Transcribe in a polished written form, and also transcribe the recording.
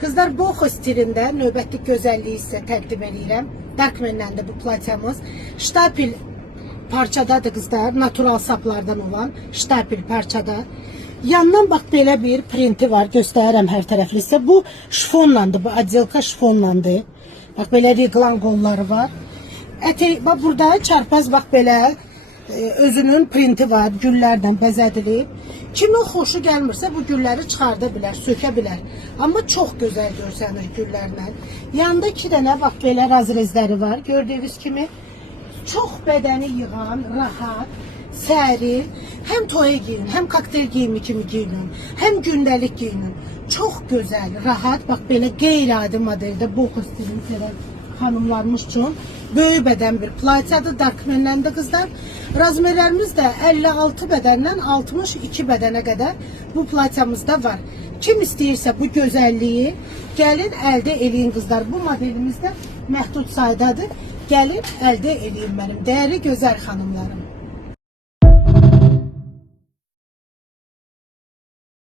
Kızlar boho stilində növbətli gözəlliyi sizə təqdim edirəm. Darkman'dən də bu platyamız. Ştapil parçadadır kızlar. Natural saplardan olan ştapil parçada. Yandan bax belə bir printi var. Göstərirəm hər tərəfli sizə. Bu şifonlandı. Bu adelka şifonlandı. Bax belə reglan qolları var. Ətək, bax burada çarpaz bax belə özünün printi var. Güllərdən bəzədilib. Kimin xoşu gəlmirsə bu gülləri çıxarda bilər, sökə bilər. Amma çox gözəl görsənir güllərlə. Yanında 2 dənə bax belə razrezləri var. Gördüyünüz kimi çox bədəni yığan, rahat, sərin, həm toya giyinin, həm kokteyl giyimi kimi giyinin, həm gündəlik giyinin. Çox gözəl, rahat, bax belə qeyri-adi modeldə boho stilində xanımlarımız üçün böyük bədən bir platyadır, Darkman'dən də qızlar. Razmerlərimiz də 56 bədəndən 62 bədənə qədər bu platyamızda var. Kim istəyirsə bu gözəlliyi gəlin əldə eləyin qızlar. Bu modelimizdə məhdud saydadır. Gəlin əldə eləyin mənim dəyərli gözəl xanımlarım.